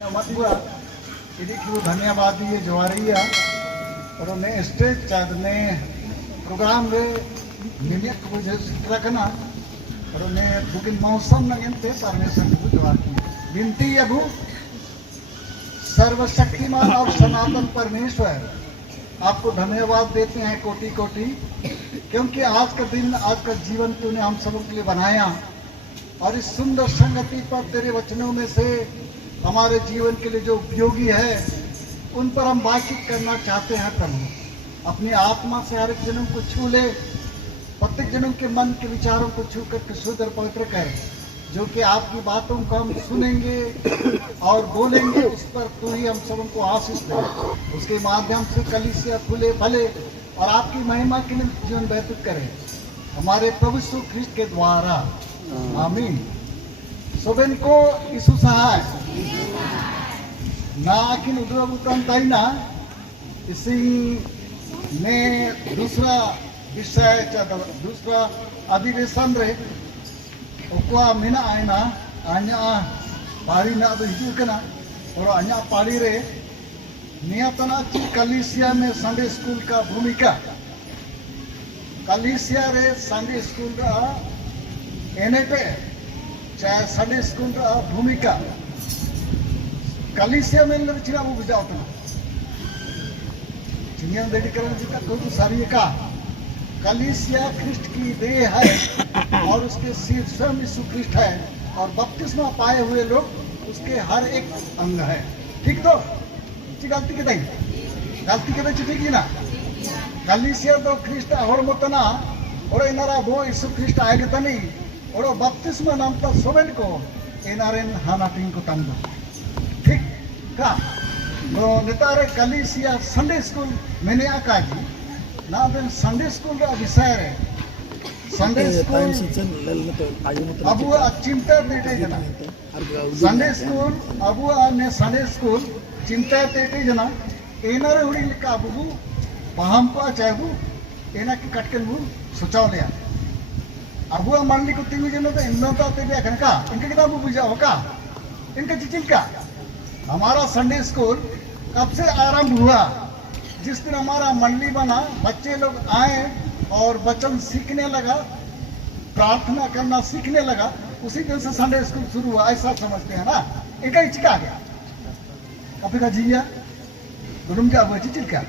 Matua, ini kyu धन्यवाद ये जवारिया और ने स्टेज चाद ने प्रोग्राम रे निमित मुझे रखना और ने बुकिन मौसम नगेंते परमेश्वर को जवारी विनती अबू सर्वशक्तिमान और सनातन परमेश्वर आपको धन्यवाद देते हैं कोटि कोटि, क्योंकि आज का दिन आज का जीवन तूने हम सबों के लिए बनाया और इस सुंदर संगति पर तेरे वचनों में से हमारे जीवन के लिए जो उपयोगी है उन पर हम बातचीत करना चाहते हैं। प्रभु अपनी आत्मा से हर एक जनों को छू ले, प्रत्येक जनों के मन के विचारों को छू कर शुद्ध और पवित्र कर, जो कि आपकी बातों को हम सुनेंगे और बोलेंगे उस पर तू ही हम सबों को आशीष दे। उसके माध्यम से कलीसिया खुले भले और आपकी महिमा के लिए जीवन व्यतीत करें हमारे प्रभु यीशु ख्रिस्त के द्वारा, आमीन। सोबेन को यीशु सहाय ना आखिन उद्रवुतन ताइना इसी में दूसरा विषय दूसरा अधिवेशन रे ओकुआ मिना आयना आन्या पारी ना तो हिजू कना और आन्या पारी रे नियतना ची कलीसिया में संडे स्कूल का भूमिका, कलीसिया रे संडे स्कूल का एनेटे चाहे संडे स्कूल का भूमिका कलीसिया में लड़चिना वो बुझाओ तो चिंगन देरी करने जी का कोई सारी का कलीसिया ख्रिस्ट की देह है और उसके सिर स्वयं यीशु ख्रिस्ट है और बपतिस्मा पाए हुए लोग उसके हर एक अंग है। ठीक तो गलती के ठीक ही ना कलीसिया तो ख्रिस्ट और मतना और इनारा वो यीशु ख्रिस्ट आएगा तो नहीं और बपतिस्मा नाम का सोबेन को इनारेन हानाटिंग को तंग ठीक का तो नेतारे कलीसिया संडे स्कूल मैंने आका जी ना देन संडे स्कूल का विषय है संडे स्कूल अबू चिंता देते जना संडे स्कूल अबू ने संडे स्कूल चिंता देते जना एनारे उड़ी लिखा अबू पहाम पा चाहू एना की कटकन बू सोचाओ लिया अबू मंडली को तीन जन तो इन तो तेरे का इनके किताब बुझाओ का इनका चिचिल का हमारा संडे स्कूल कब से आरंभ हुआ? जिस दिन हमारा मंडली बना, बच्चे लोग आए और वचन सीखने लगा, प्रार्थना करना सीखने लगा, उसी दिन से संडे स्कूल शुरू हुआ। ऐसा समझते हैं ना? एक ही चिका गया कभी का जिया गुरुम क्या हुआ चिचिल क्या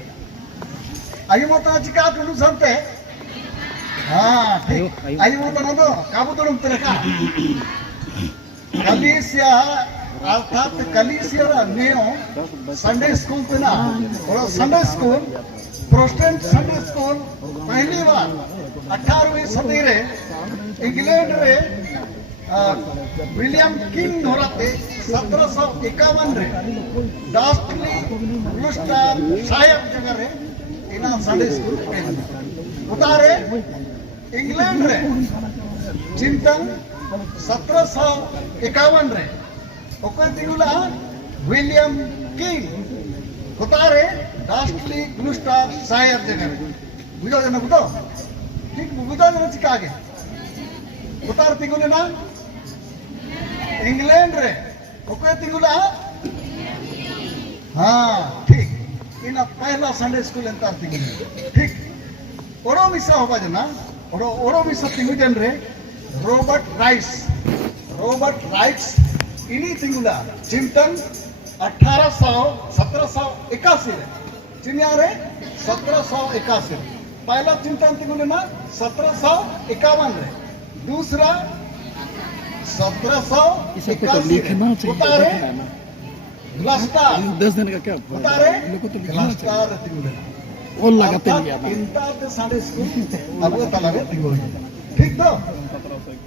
आयु मोता चिका टुडू संते हाँ ठीक आयु मोता ना तो काबू तो तेरे का कलीसिया अर्थात कलीसिया नेओ संडे स्कूल पे ना और Sunday school Protestant Sunday school पहली बार 18वीं सदी रे इंग्लैंड रे विलियम किंग होराते 1751 रे डास्टली ब्लूस्टर शायर जगह रे इना संडे स्कूल पे उतारे इंग्लैंड रे चिंतन 1751 रे ओके तिगुला विलियम किंग उतारे डास्टली ब्लूस्टर शायर जगह बुझो जना बुझो ठीक बुझो जना चिका के उतार तिगुले ना इंग्लैंड रे ओके तिगुला हाँ ठीक इना पहला संडे स्कूल अंतर तिगुले ठीक ओरो मिसा होगा जना ओरो मिसा तिगु जन रे रॉबर्ट राइट्स इन्हीं तिंगुला चिंतन 1781 रे चिन्या रे 1781 पहला चिंतन तिंगुले ना 1751 रे दूसरा 1781 उतारे ग्लास्टर 10 दिन का क्या उतारे ग्लास्टर तिंगुले और लगाते नहीं यार इंता संडे स्कूल अब वो तलावे तिंगुले ठीक तो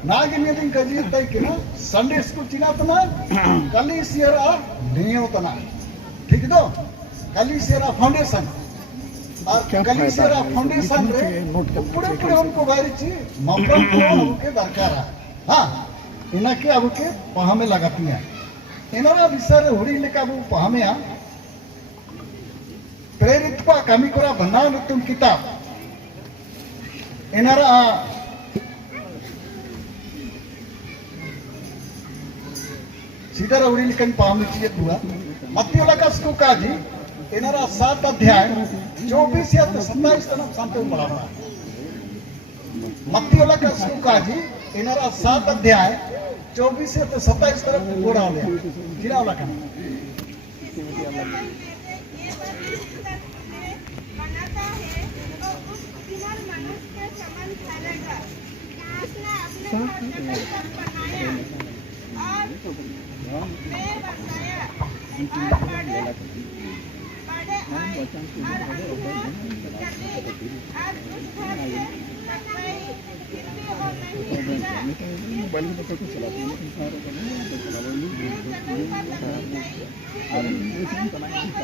नागिन दिन कजी तय के ना संडे स्कूल चिना तना कलीसिया नियो तना ठीक तो कलीसिया फाउंडेशन और कलीसिया फाउंडेशन रे पूरे हमको बारी ची मपन को हमके दरकार है हां इना के अब के पहामे लगाती है इनारा विसर हुड़ी लेका वो पहामे आ प्रेरित पा कमी कोरा बनाओ तुम किताब इनारा सीधा उड़ी लिखन पाम ची बुआ मत्तियोला का स्कू काजी इनरा 7 अध्याय 24 या 27 तक सांते पढ़ा मत्तियोला का स्कू काजी इनरा 7 अध्याय 24 या 27 तरफ पूरा हो गया किरा वाला का मोबाइल में तो कुछ चलाते हैं लेकिन सारे को नहीं तो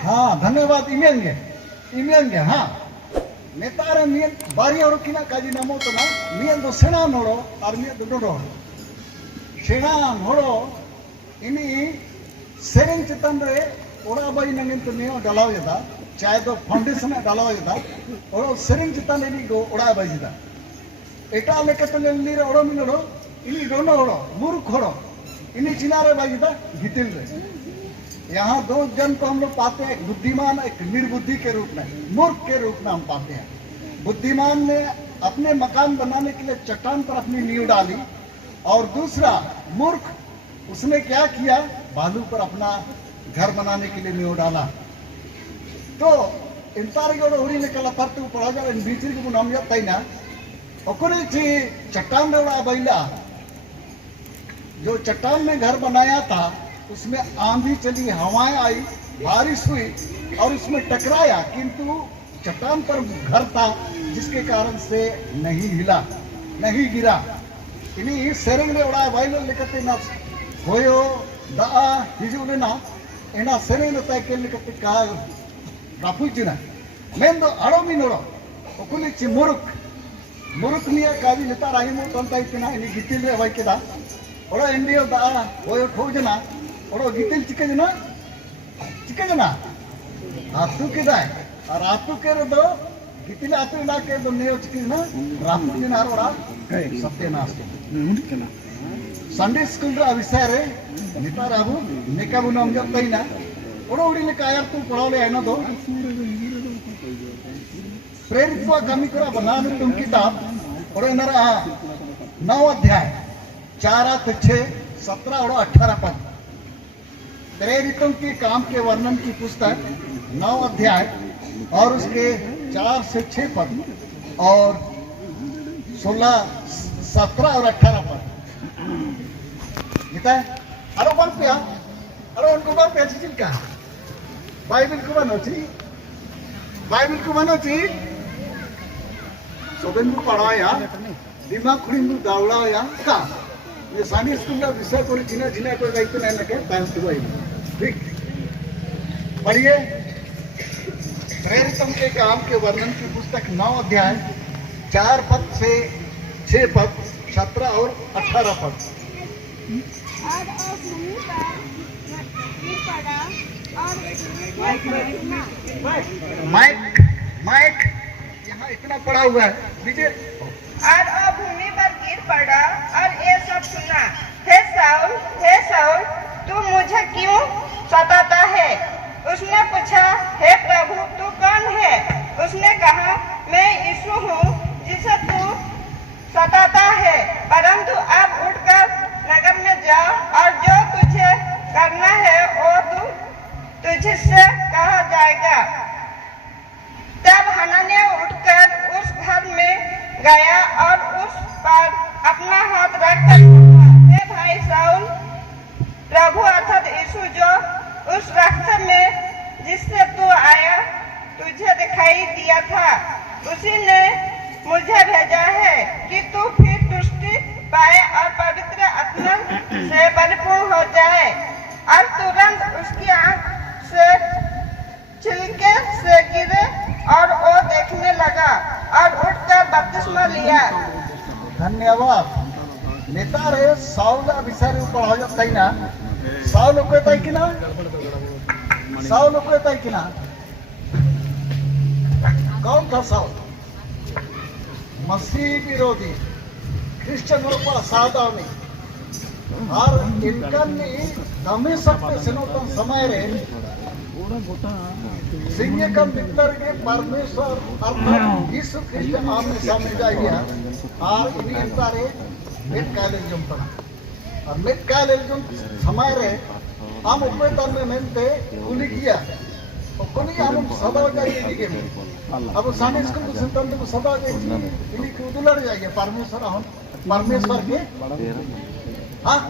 हाँ धन्यवाद इमेंगे हाँ नेतार मियन बारी और किना काजी नमो तो ना मियन तो सेना नोड़ो और मियन तो डोड़ो सेना नोड़ो इनी सेरेंग चितन रे ओड़ा बाई नंगिन तो नियो डालाव यदा चाहे तो फाउंडेशन डालाव यदा और सेरेंग चितन इनी गो ओड़ा बाई यदा एटा लेके तो लेली रे ओड़ो मिनोड़ो इनी दोनों ओड़ो मूर्ख ओड़ो इनी चिनारे बाई यदा गितिल रे यहाँ 2 जन को हम लोग पाते हैं, एक बुद्धिमान एक निर्बुद्धि के रूप में, मूर्ख के रूप में हम पाते हैं। बुद्धिमान ने अपने मकान बनाने के लिए चट्टान पर अपनी नींव डाली और दूसरा मूर्ख उसने क्या किया, बालू पर अपना घर बनाने के लिए नींव डाला। तो इंतारिगोड़ उड़ी निकला परतु पड़ा जा इन बीच को नाम या तैना ओकरे ची चट्टान रेवड़ा बैला जो चट्टान में घर बनाया था उसमें आंधी चली, हवाएं आई, बारिश हुई और उसमें टकराया, किंतु चट्टान पर घर था जिसके कारण से नहीं हिला, नहीं गिरा। इन्हीं सेरेंग रे उड़ा वाइल लिखते ना होयो दा हिजुले ना एना सेरेंग रे तय के लिखते का राफुजिना मेन दो अड़ो मिनोरो ओकुली ची मुरुक निया काजी लेता राही मो तंता इतना इनी गितिल रे वाई केदा ओरो इंडियो दा होयो ठोजना ओरो गितिल चिके जना आतु के दाय और आतु के रे दो गितिल आतु ना के दो नेओ चिके ना रातु जना ओरा सत्यनाश के संडे स्कूल रे विषय रे निता राबु नेकाबु नाम जब तैना ओरो उड़ी ले कायर तू पढ़ाले आइना दो प्रेरित व कमी करा बनाने तुम किताब और इनरा 9 अध्याय 4 से 6 17 और 18 पद प्रेरितों के काम के वर्णन की पुस्तक 9 अध्याय और उसके 4 से 6 पद और 16 17 और 18 पद गीता है अरे बन पे अरे उनको बन पे चिल का बाइबल को बनोची सोबेन को पढ़ाया दिमाग खुड़ी मु दावड़ा का ये सानी स्कूल का विषय को जिना जिना कोई दायित्व नहीं लगे टाइम से वही ठीक पढ़िए प्रेरितों के काम के वर्णन की पुस्तक 9 अध्याय 4 पद से 6 पद 17 और 18 पद माइक यहाँ इतना पड़ा हुआ है विजय और भूमि पर गिर पड़ा और ये सब सुना। हे साउल तू मुझे क्यों सताता है? उसने पूछा, हे प्रभु तू कौन है? उसने कहा, मैं यीशु हूँ जिसे तू सताता है। परंतु अब उठकर नगर में जा और जो तुझे करना है वो तुझसे कहा जाएगा। तब हनन्याह उठकर उस घर में गया और उस पर अपना हाथ रखकर कहा, हे भाई साउल, प्रभु अर्थात यीशु जो उस रास्ते में जिससे तू आया तुझे दिखाई दिया था, उसी ने मुझे भेजा है कि तू फिर तुष्टि पाए और पवित्र आत्मा से परिपूर्ण हो जाए। और तुरंत उसकी आंख से छिलके से गिरे और वो देखने लगा धन्यवाद नेतारे साउला विचार पढ़ा जाता ना साउ लोग कि ना साउ लोग कि ना कौन था साउ मसीह विरोधी क्रिश्चियन साधावनी और इनका दमे सकते सिनोतन समय रे सिंह का मित्र के परमेश्वर अर्थात यीशु ख्रिस्ट आमने सामने जाइए और इन्हीं अंतरे मिट काले जुम्पना और मिट काले जुम समय रे हम ऊपर तन में मिलते कुली किया और कुली हम सदा जाइए इनके में अब साने स्कूल को संतान को सदा जाइए इन्हीं को उधर जाइए परमेश्वर के हाँ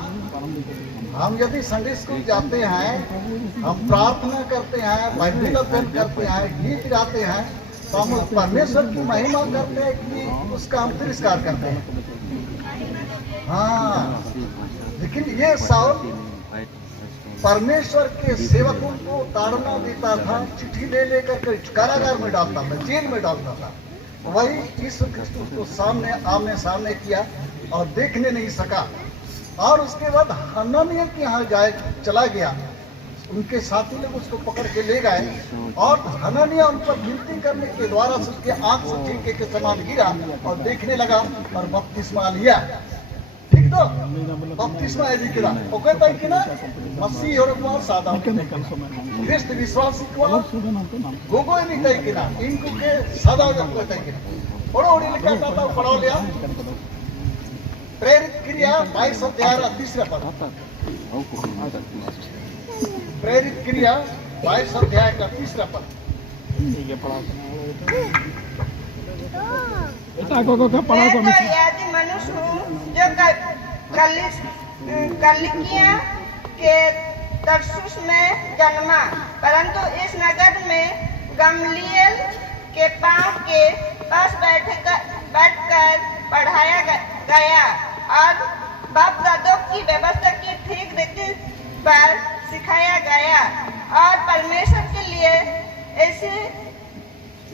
हम यदि संडे स्कूल जाते हैं हम प्रार्थना करते हैं बाइबल अध्ययन करते हैं गीत गाते हैं तो हम परमेश्वर की महिमा करते हैं कि उसका हम तिरस्कार करते हैं। हाँ लेकिन ये साउल परमेश्वर के सेवकों को ताड़ना देता था, चिट्ठी ले लेकर कारागार में डालता था, जेल में डालता था। वही यीशु क्रिस्त को सामने आमने सामने किया और देखने नहीं सका और उसके बाद हननिया के यहाँ चला गया। उनके साथी लोग उसको पकड़ के ले गए और हननिया उन पर गिनती करने के द्वारा उसके आंख से ठीके के समान गिरा और देखने लगा और बपतिस्मा लिया। ठीक तो बपतिस्मा यदि किया वो कहता है कि ना मसीह और कुमार सादा ख्रिस्त विश्वासी कुमार गोगो नहीं कहता कि ना इनको के सादा हो कहता है कि ना बड़ो ओड़ी लिखा था पढ़ा लिया प्रेरित क्रिया 22 अध्याय 3 पद प्रेरित क्रिया 22 अध्याय का 3 पद यदि मनुष्य हूँ जो कलिकिया के तरसुस में जन्मा परंतु इस नगर में गमलीएल के पांव के पास बैठकर पढ़ाया गया और बाप दादों की व्यवस्था की ठीक रीति पर सिखाया गया और परमेश्वर के लिए ऐसी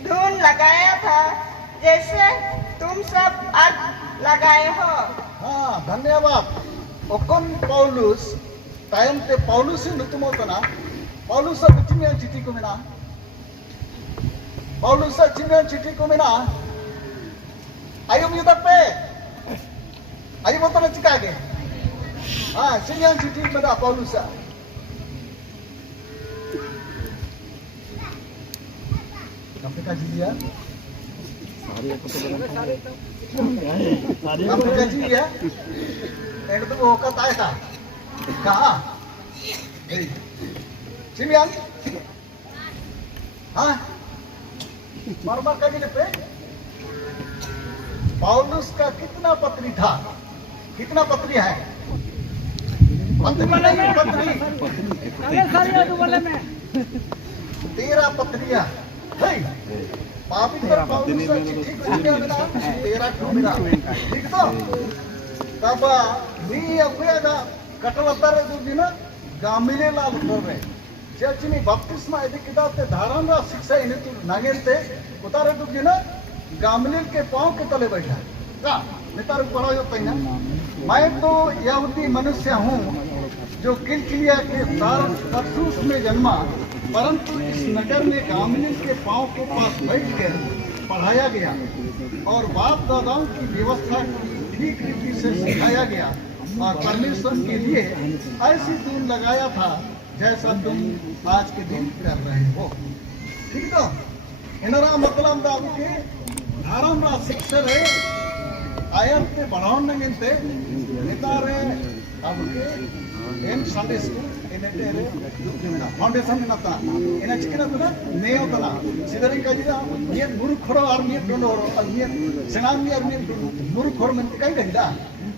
धुन लगाया था जैसे तुम सब आज लगाए हो। हाँ धन्यवाद। ओकन पौलुस टाइम ते पौलुस नुतुमो तना पौलुस चिन्ह चिट्ठी को मिना पौलुस चिन्ह चिट्ठी को मिना आयुम युद्ध पे आयु वो तो चिका के हाँ चिन्ह चिट्ठी में पौलुस कब का जी दिया तो वो होकर आया था कहा चिमियान हाँ मार मार का पे पौलुस का कितना पत्री था कितना पत्री है पत्री नहीं पत्री 13 पत्रियां पवित्र पौलुस चिट्ठी को मिला 13 को मिला ठीक तो तब नी अबेगा कटलतर दिन गामिले लाल करे चर्चनी बपतिस्मा यदि किताबते धारण रा शिक्षा इन्हें तू नागेलते उतारे तू दिन गामिले के पांव के तले बैठा का नेतार पढ़ा होता है ना मैं तो यहूदी मनुष्य हूँ जो किलकिलिया के तरसुस में जन्मा परंतु इस नगर में गामिनी के पांव के पास बैठकर पढ़ाया गया और बाप दादाओं की व्यवस्था ठीक रीति से सिखाया गया और परमेश्वर के लिए ऐसी धुन लगाया था जैसा तुम आज के दिन कर रहे हो। ठीक तो इनरा मतलब दाबू के धारण रा शिक्षा है आयत के बढ़ावन नंगे नेतारे अब के इन संडे स्कूल इनेटेरे फाउंडेशन नता इना चिकना तुना नेयो तला सिदरिंग का जिदा ये मुरु खरो और ये टोंडो और ये सेनामी और ये मुरु खरो में कई गहिदा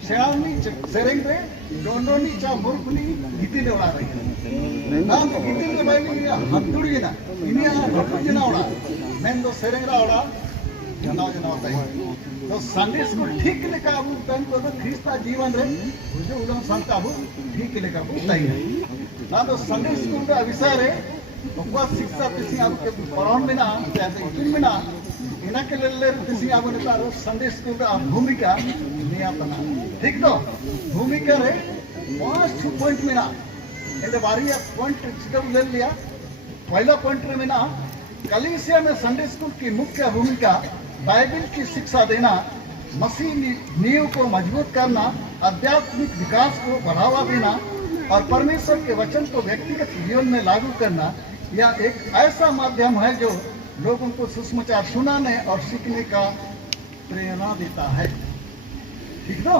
सेनामी सेरिंग रे टोंडो नी चा मुरुकुनी गीती ले उड़ा रही है ना तो गीती ले भाई हत्तुड़ी ना इनिया हत्तुड़ी ना उड़ा मैं तो सेरिंग रा उड़ा जना जना होता है तो संडे स्कूल ठीक लेकर अब टाइम को तो ख्रिस्ता जीवन रे जो उदम संता हो ठीक लेकर बोलता ही ना तो संडे स्कूल का विषय रे उपवास शिक्षा किसी आपके पढ़ाने में ना जैसे इन में ना इना के ले किसी अब नेतार संडे स्कूल का भूमिका निया तना ठीक तो भूमिका रे 5 पॉइंट में ना इधर बारी पॉइंट चित्र ले लिया पहला पॉइंट में ना कलीसिया में संडे स्कूल की मुख्य भूमिका बाइबल की शिक्षा देना, मसीह नींव को मजबूत करना, आध्यात्मिक विकास को बढ़ावा देना और परमेश्वर के वचन को व्यक्तिगत जीवन में लागू करना। यह एक ऐसा माध्यम है जो लोगों को सुसमाचार सुनाने और सीखने का प्रेरणा देता है। ठीक ना?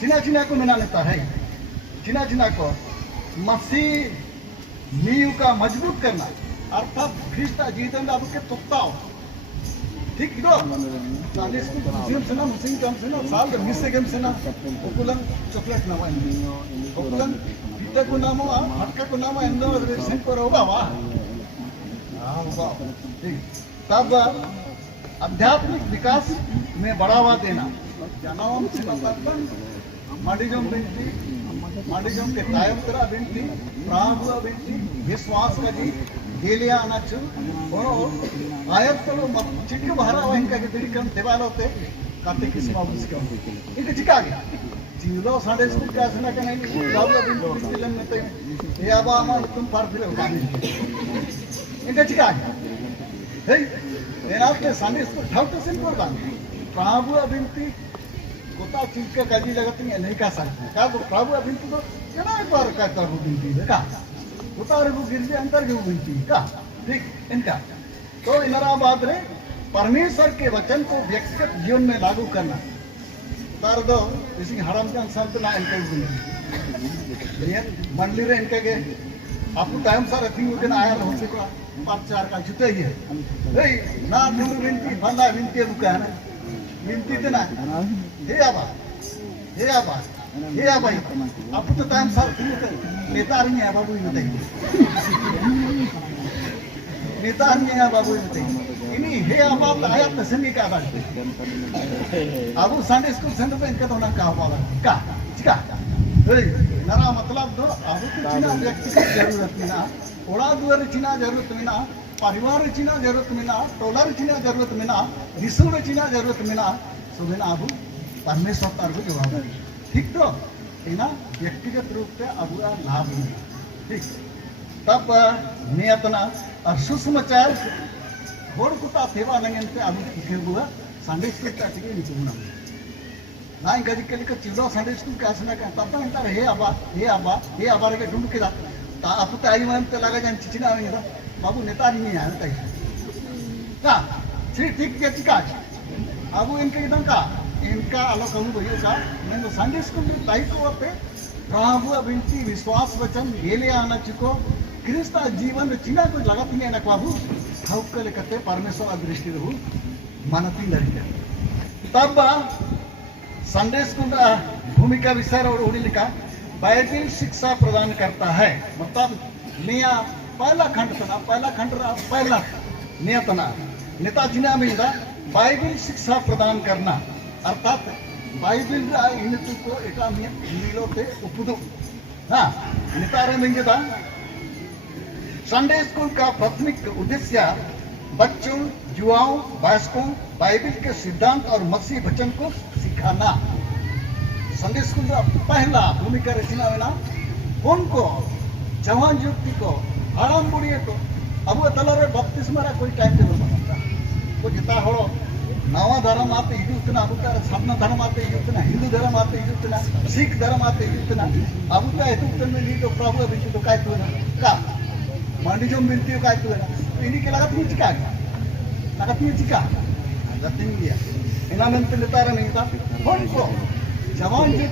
चिना चिना को मिला लेता है, चिना चिना को मसीह नींव का मजबूत करना अर्थात ख्रिस्ता जीवन अब के तुक्ताओ ठीक दो चालीस को मुस्लिम से ना मुस्लिम कम से ना साल के मिस्से कम से ना ओकुलन चॉकलेट ना वाइन ओकुलन पीता को नाम हुआ हटका को नाम इंदो रेसिंग पर होगा वाह हाँ होगा ठीक। तब आध्यात्मिक विकास में बढ़ावा देना जनावम से मतलब माडिजम के तायम करा बिनती प्राभु बिनती विश्वास का जी गेलिया अनाचु आयत्तलो चिट्टी बहरा वहीं का दिरी कम देवाल होते काते किसी माउस का इनके चिका गया जीलो साढ़े स्कूल का असना का नहीं प्राभु बिनती दिलन में तो ये अब आमा तुम पार फिर उठा नहीं इनके चिका गया हे ये आपके साढ़े स्कूल ठाउट से कर दान प्राभु बिनती कोता चीज का काजी लगती है नहीं का सकते का तो प्रभु बिनती तो केना एक बार का प्रभु बिनती है का उतार वो गिर अंतर जो बिनती का ठीक इनका तो इनरा बात रे परमेश्वर के वचन को व्यक्तिगत जीवन में लागू करना उतार दो इसी हराम का संत ना इनके बिनती ये मंडली रे इनके के आपको टाइम सार अति के ना आया हो सको प्रचार का जुते ही है ए ना तुम बिनती बंदा बिनती रुका है ना बिनती तो ना हे आबा आप तो टाइम साल नेता नहीं है बाबू ये नेता नहीं है बाबू ये इन्हीं हे आबा आया तसनी का बात अब संडे स्कूल सेंटर पे इनका तो ना कहा वाला का नरा मतलब दो अब तो चिना व्यक्तिगत जरूरत में ना ओड़ा दुआर चिना जरूरत में ना परिवार चिना जरूरत में ना टोलर चिना जरूरत में ना दिसुर चिना जरूरत में ना सुबह ना अब परमेश्वर तार को जवाब ठीक तो इना व्यक्तिगत रूप से अबुआ लाभ मिला ठीक तब नियतना और सुसमाचार होड़ कुता सेवा नंगनते अब के बुआ संडे स्कूल का ठीक है निचुना ना इनका जिक्र का चिल्लो संडे स्कूल का असना का तब तो इंटर हे आबा रे के ढूंढ के दा ता आप तो आई मन ते लगा जान चिचिना नहीं था बाबू नेता नहीं है तई का ठीक के चिका अब इनके एकदम का इनका आलोक भैया का मैं संडे स्कूल में दायित्व होते प्रभु बिनती विश्वास वचन गेले आना चिको क्रिस्ता जीवन चिना को लगाती है ना बाबू ठाउक के लेकर परमेश्वर दृष्टि रहू मानती नहीं तब संडे स्कूल का भूमिका विषय और उड़ी लिखा बाइबल शिक्षा प्रदान करता है मतलब निया पहला खंड पहला नियतना नेता जिना में बाइबल शिक्षा प्रदान करना अर्थात बाइबल इनतु को एका मिलोते उपदु हाँ नितारे में संडे स्कूल का प्राथमिक उद्देश्य बच्चों युवाओं वयस्कों बाइबल के सिद्धांत और मसीह वचन को सिखाना। संडे स्कूल का पहला भूमिका रचना में ना उनको जवान युवती को हराम बुढ़िया को अब वो तलरे बपतिस्मा कोई टाइम टेबल बनाता तो जितना हो नवा धर्म आते हिजुतना अब साधना धर्म आते हिजुतना हिंदू धर्म आते हिजुतना सिख धर्म आते हिजुतना अब हिजुतन में नी तो प्रभु बिनती तो काय तुना का मांडिजम बिनती काय तुना तो इन्हीं के लगत नहीं चिका लगती गया इना में लेतार नहीं था कौन को जवान जो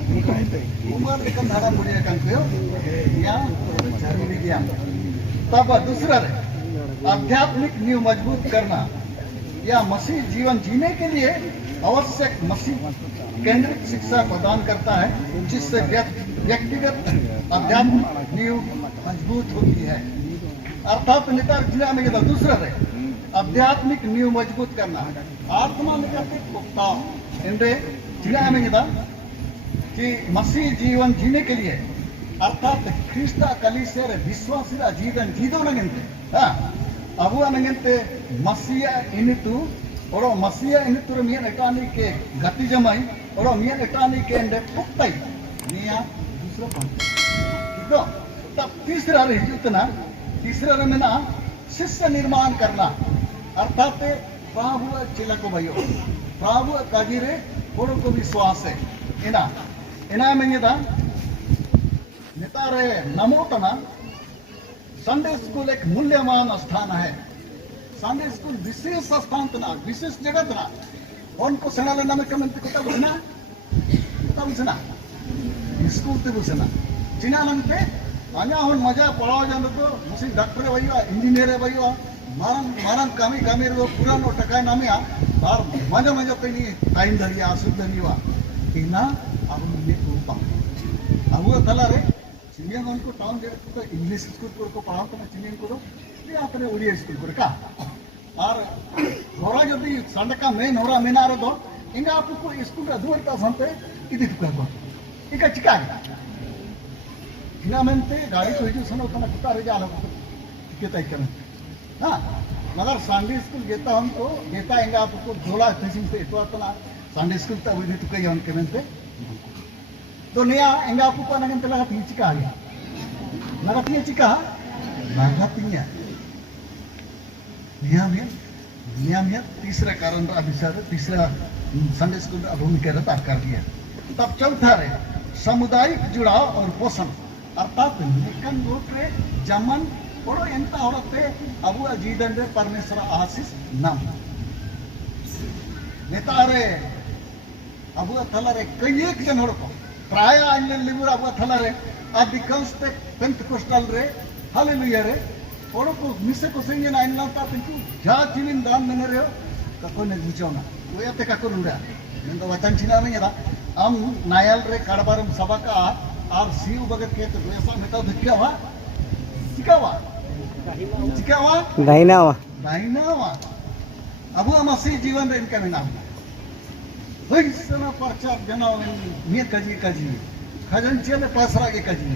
उम्र लेकर धर्म बुढ़िया kan को या जरूरी गया तब दूसरा आध्यात्मिक नींव मजबूत करना या मसीह जीवन जीने के लिए आवश्यक मसीह केंद्रित शिक्षा प्रदान करता है जिससे व्यक्तिगत आध्यात्मिक नींव मजबूत होती है अर्थात नेता जिला में दूसरा आध्यात्मिक नींव मजबूत करना आत्मा में करते पुख्ता इंद्रे जिला में कि मसीह जीवन जीने के लिए अर्थात ख्रिस्ता कलीसिया विश्वासी जीवन जीदो नगंते अब नगंते मसीह इनितु Oro Masia ini tur mian etani ke gati jamai, oro mian etani ke ende puktai. Nia दूसरा पॉइंट तो तब तीसरा रे हिजुतना तीसरा रे में ना शिष्य निर्माण करना अर्थात प्रभु चिला को भयो प्रभु काजिरे कोरो को विश्वास है इना इना में ये दा नेतारे नमोतना संडे स्कूल एक मूल्यवान स्थान है संडे स्कूल विशेष स्थान तना विशेष जगह तना उनको सेनाले नाम कमेंट को बुझना स्कूल ते बुझना चिना नंते आया हन मजा पढ़ाओ जानो तो मुसी डॉक्टर भइया इंजीनियर भइया मारन कमी कमी रो पुरानो टका नामिया और मजा मजा तनी टाइम दरिया शुद्ध निवा इना अब ने रूपा अब तला रे चिनिया को टाउन जे तो इंग्लिश स्कूल को पढ़ाओ तो चिनिया को ये आपने ओडिया स्कूल को का और होरा जदी संडका मेन होरा मेना रे दो इंगा आपको स्कूल रा दूरता संते इदी को इका चिका ina mente गाड़ी को हिजू सनो तना कुता रे जाला kita ikan ना मगर संडे स्कूल गेता हमको गेता इंगा आपको झोला फिशिंग से इतो तना संडे स्कूल ता विधि तो कई हम के mente तो निया इंगा आपको नगन तला चिका आया लगा चिका लगा निया में तीसरा कारण अभिसार तीसरा संडे स्कूल भूमिका रता कर दिया तब चौथा रे सामुदायिक जुड़ाव और पोषण अर्थात निकन रूप रे जमन और एंता होरते अबु जीवन रे परमेश्वर आशीष नाम नेतारे अबु थलरे कई एक जन होर को प्राय आइले लिबुर अबु थलरे अधिकांश ते पेंटकोस्टल रे हालेलुया रे और को मिसे को संगे ना इनला ता पिंतु जा चिनिन दान मने रे kako ne buchona वे ते kako रुड़ा नंद वचन चिना में यदा हम नायल रे काडबारम सभा का और शिव भगत के तो ऐसा मेटा दिखावा सिखावा दाइनावा अब हम असली जीवन रे इनका नाम वैसना प्रचार जना में कजी खजन चले पासरा के कजी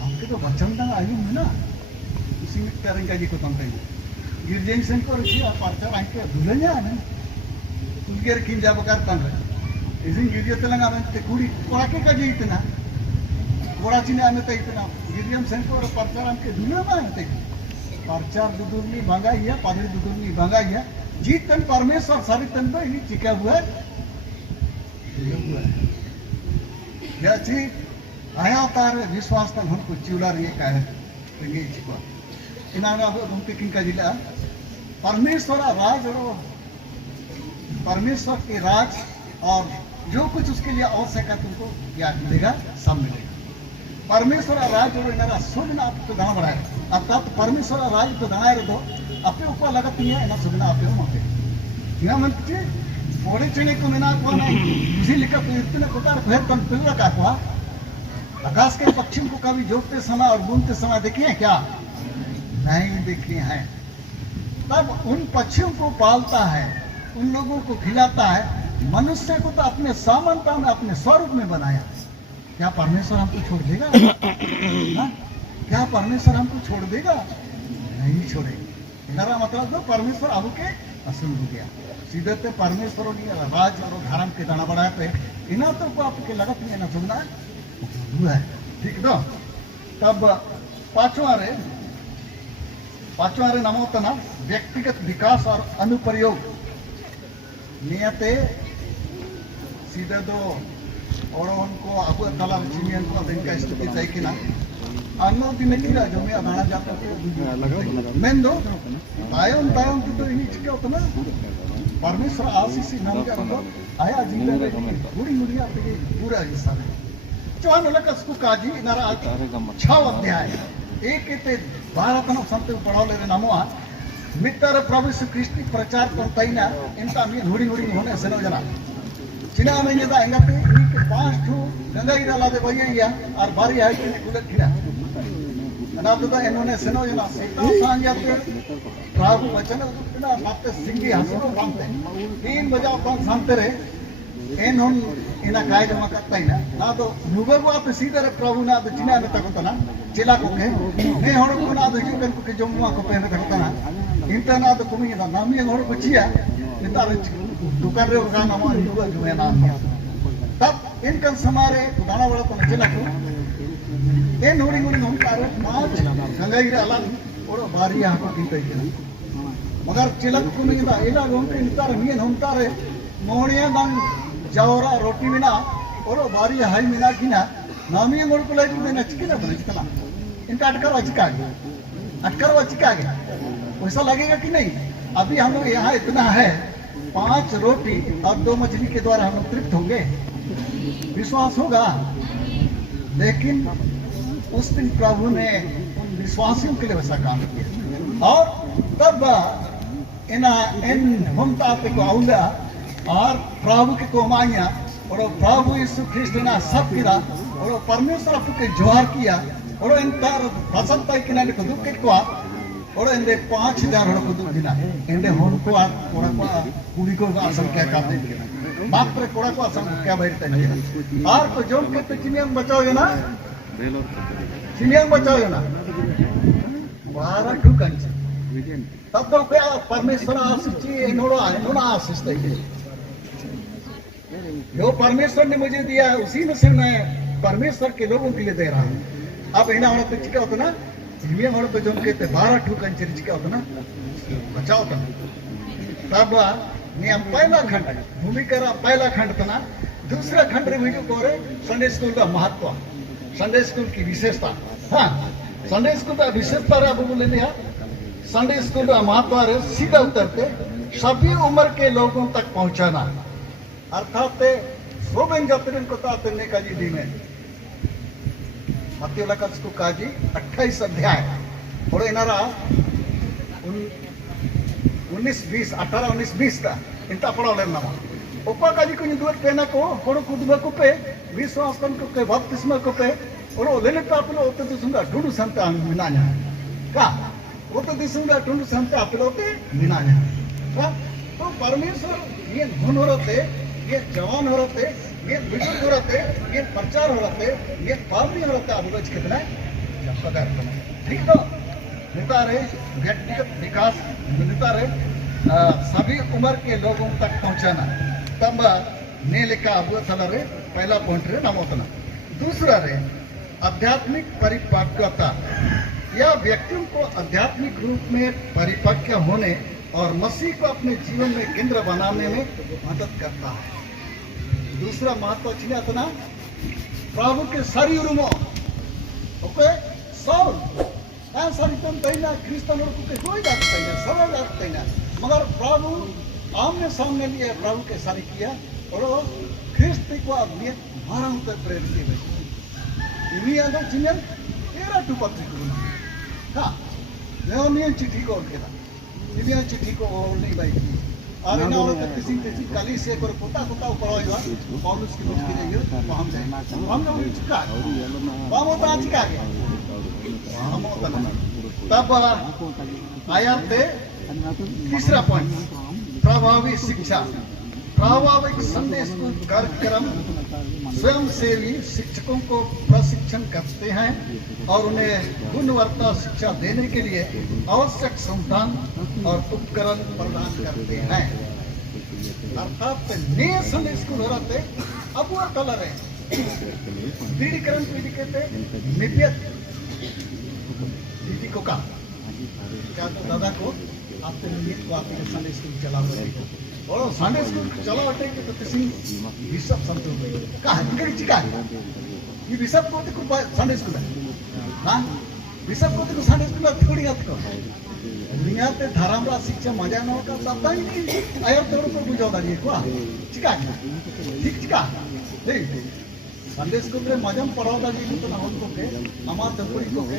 हमके तो वचन दा आयु में ना उसी में करेंगे जी को तंते गिरजन से को रखी प्रचार आके दुलnya ने उनके किन जा बकार तंग इसिन गिरजे तेलंगा में ते कुड़ी कोड़ा के कजी इतना कोड़ा चिने हमें तो इतना गिरजन से को प्रचार हमके दुलना में ते प्रचार दुदुरनी भंगाई है पादरी दुदुरनी भंगाई है जीतन परमेश्वर सरितन तो इनी चिका हुआ या ची आया तार विश्वास तन हमको चिउला रे का है ये चिको इनाना अब हमके किन का जिला परमेश्वर के राज और जो कुछ उसके लिए आवश्यक है तुमको याद मिलेगा सब मिलेगा परमेश्वर राज और इनारा सुगना आपको दाना बढ़ाए अर्थात परमेश्वर राज तो दाना रे दो अपने ऊपर लगती है इना सुगना आपको मते यहां मन के बड़े चने को मिना को ना उसी लिखा तो इतने कोतार भेद तन पिलरा का हुआ आकाश के पक्षियों को कभी जोतते समय और बुनते समय देखिए क्या नहीं देखे हैं तब उन पक्षियों को पालता है उन लोगों को खिलाता है मनुष्य को तो अपने समानता में अपने स्वरूप में बनाया क्या परमेश्वर हमको छोड़ देगा क्या परमेश्वर हमको छोड़ देगा नहीं छोड़ेगा मेरा मतलब तो परमेश्वर अब के असल हो गया सीधे पे परमेश्वर राज और धर्म के दाना बढ़ाए पे इना तो आपके लगत नहीं ना सुनना हुआ है ठीक तो तब पांचवा रे नमोतना व्यक्तिगत विकास और अनुप्रयोग नियते सीधे दो और उनको अब तला चिनियन को इनका स्थिति चाहिए कि ना अन्नो दिन की जो में आना जाता है मैं दो तायम तो इन्हीं चिके होता ना परमेश्वर आशीष नाम का मतलब आया जिले में पूरी दुनिया पे पूरा हिस्सा है चौहान लगा उसको काजी नारा 6 अध्याय एक ते 12 तन संत पढ़ाओ ले रे नामो मित्र प्रभु यीशु ख्रिस्त प्रचार करता ही ना इनका में हुड़ी होने से न जना चिना में ये दा एंगा पे 5 ठो गंगा इरा दे भैया और बारी है कि कुलत खिला ना तो इन्होंने सेनो जना सीता सांजाते प्रभु वचन उतना माते सिंगी हसनो बांधते 3 बजे अपन शांत रे एन हम इना काय जमा करता ही ना तो नुबे वो आप सीधे रे प्रभु ना तो चिना में तक ना चेला को के ने हड़ को ना तो जुकन को के जमुआ को पे में तक ना इंटा ना तो कुमी ना नामी हड़ को चिया नितार दुकान रे का नाम निको जो है नाम तब इनका समारे दाना बड़ा तो चला को ए नोड़ी नोड़ी हम कार पांच गंगाई रे अलग और बारिया को कीते मगर चिलक को नहीं दा इला गोमते नितार मियन हम तारे मोहनिया दन जवरा रोटी बिना और बारिया हाई मिना किना नामी मोड़ को लाइट में नचकिना तो इतना इनका अटकर चिका गया वैसा लगेगा कि नहीं। अभी हम लोग यहाँ इतना है 5 रोटी और 2 मछली के द्वारा हम लोग तृप्त होंगे, विश्वास होगा। लेकिन उस दिन प्रभु ने उन विश्वासियों के लिए वैसा काम किया और तब इन हम ताते को आउला और प्रभु के को मांगा और प्रभु यीशु ख्रिस्ट ने सब किया और परमेश्वर के जोहार किया और इन तार फसल तय किनारे को दुख के को और इंदे 5000 हड़ को दुख दिना इंदे होन को कोड़ा को कुड़ी को आसन क्या करते बाप रे कोड़ा को आसन क्या बैठते हैं और को जोन के तो चिनियम बचाओगे ना चिनियम बचाओगे ना 12 ठुकन तब तो क्या परमेश्वर आशीष इनोड़ा इनोड़ा आशीष दे जो परमेश्वर ने मुझे दिया उसी में से मैं परमेश्वर के लोगों के लिए दे रहा हूँ। अब इना होना तो चिका होता ना हिमिया होना तो जोन कहते 12 ठुकन चिका होता ना बचाओ था तब नियम पहला खंड भूमि करा पहला खंड था ना दूसरा खंड रे वीडियो को रे संडे स्कूल का महत्व संडे स्कूल की विशेषता हाँ संडे स्कूल का विशेषता रे अब बोले लिया संडे स्कूल का महत्व रे सीधा उतर के सभी उम्र के लोगों तक पहुंचाना अर्थात सोबेन जातरिन को तातने का जी दी में मत्ती लकस को काजी 28 अध्याय और इनारा 19-20 18-19-20 का इंता पढ़ा लेना ओपा काजी को निदुत पेना को होड़ कुदबा को पे विश्वास कन को पे बपतिस्मा को पे और लेने तापलो ओते दिसुंगा ढूंढ संता मिना냐 का ओते दिसुंगा ढूंढ संता आपलोते मिना냐 का तो परमेश्वर ये धन होते ये जवान होते ये बुजुर्ग होते ये प्रचार होते ये पावनी होते अब रोज कितना पदार्थ ठीक तो नेता रहे व्यक्तिगत विकास नेता रहे सभी उम्र के लोगों तक पहुंचाना तब ने लिखा अब रे पहला पॉइंट रे नाम होता दूसरा रे आध्यात्मिक परिपक्वता यह व्यक्तियों को आध्यात्मिक रूप में परिपक्व होने और मसीह को अपने जीवन में केंद्र बनाने में मदद करता है। दूसरा महत्व चिन्ह था ना प्रभु के शरीर में ओके सब शरीर तो तैना क्रिश्चियन के कोई जात तैना सब जात तैना मगर प्रभु आमने सामने लिए प्रभु के शरीर किया और ख्रिस्त को अपने मारा होते प्रेरित किए इन्हीं अंदर चिन्ह 13 टुपत्री को हाँ लेओनियन चिट्ठी को और केदा इलिया चिट्ठी को और नहीं भाई और इन और किसी काली से पर पोता ऊपर आएगा पौलुस की कुछ कीजिए तो हम जाए हम लोग चिका हम होता चिका गया हम होता तब आया थे तीसरा पॉइंट प्रभावी शिक्षा प्रावाविक संदेश को कार्यक्रम स्वयं सेवी शिक्षकों को प्रशिक्षण करते हैं और उन्हें गुणवत्ता शिक्षा देने के लिए आवश्यक संसाधन और उपकरण प्रदान करते हैं। अर्थात नए संदेश को धराते अब वो कलर है दृढ़ीकरण पीढ़ी कहते नित्यत दीदी को का क्या तो दादा को आपके नियत को आपके संदेश को चला और संडे स्कूल चला हटे कि तो किसी बिशप संतो का हंगरी चिका ये बिशप को तो संडे स्कूल हां बिशप को तो संडे स्कूल थोड़ी हत को दुनिया ते धर्मरा शिक्षा मजा न का तब नहीं आयो तोड़ को बुझाओ दानी को चिका ठीक चिका नहीं संडे स्कूल रे मजम पढ़ाओ दानी तो ना उनको के हमार तपुरी को के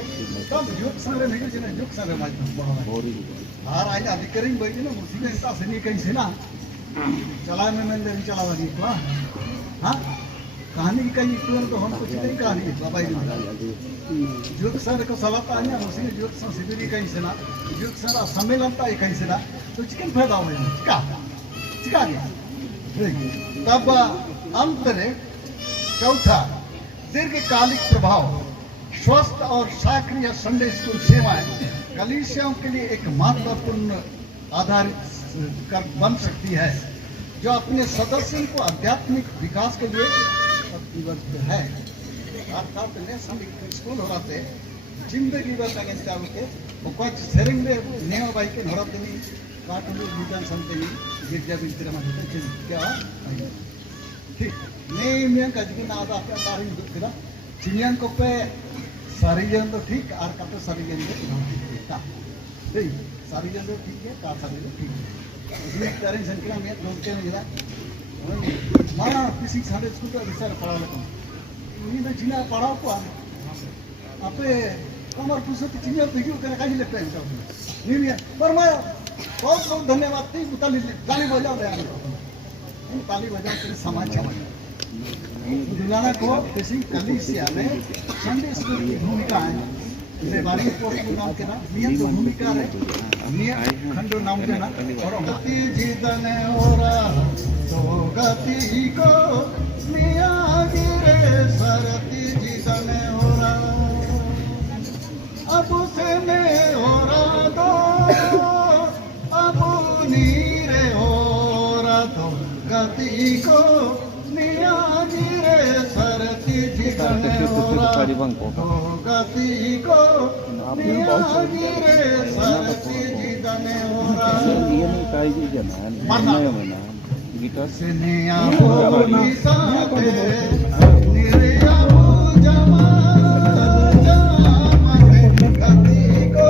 तब युग संगे नहीं जे युग संगे मजम पढ़ाओ और आज अधिकारी बैठे ना मुझे में इसका सनी कहीं से ना चला में मैंने भी चला वाली को हाँ कहानी की कहीं तो हम कुछ नहीं कहानी बाबाई युग सर को सलाता है उसी ने युग सर शिविर कहीं से ना युग सर सम्मेलन था कहीं से ना तो चिकन फायदा हुआ चिका चिका गया तब अंत में चौथा दीर्घकालिक प्रभाव स्वस्थ और सक्रिय संडे स्कूल सेवाएं कलीसियाओं के लिए एक महत्वपूर्ण आधारित बन सकती है, जो अपने सदस्यों को आध्यात्मिक विकास के लिए प्रतिबद्ध है। अर्थात ने स्कूल हो रहा जिंदगी बताएंगे चाहते और सेरेंग में नेवा बाई के होराते नहीं काटुलू विधान संतनी गिरजा बिस्तर में क्या ठीक नहीं मैं कजगी ना आता क्या तारीख दुख करा चिनियन को पे सारीजन तो ठीक आर काटे सारीजन तो ठीक था नहीं सारीजन तो ठीक है कार सारीजन ठीक है इसलिए तारीख संख्या में लोग क्या नहीं रहा माना किसी सारे स्कूल का विचार पढ़ा लगा ini dah Cina parau kuan, apa kamar pusat Cina pergi ke nak kaji lepas itu. Ini dia, bermaya, बहुत धन्यवाद थी ताली बजाओ यार, इन ताली बजाओ के समाचार। दुलाना को किसी कलीसिया में संडे स्कूल की भूमिका है, इसे बारी पोस्ट नाम के ना, नियत भूमिका है, नियत खंडो नाम के ना, और गति जीतने ओरा, तो गति को निया गिरे सरती जीतने ओरा, अब उसे में ओरा दो, अब नीरे ओरा दो, गति को निया गिरे सरती जीतने ओरा, तो गति को निया गिरे सरती जीतने ओरा, Senia boli saate nirya jama jamate gati ko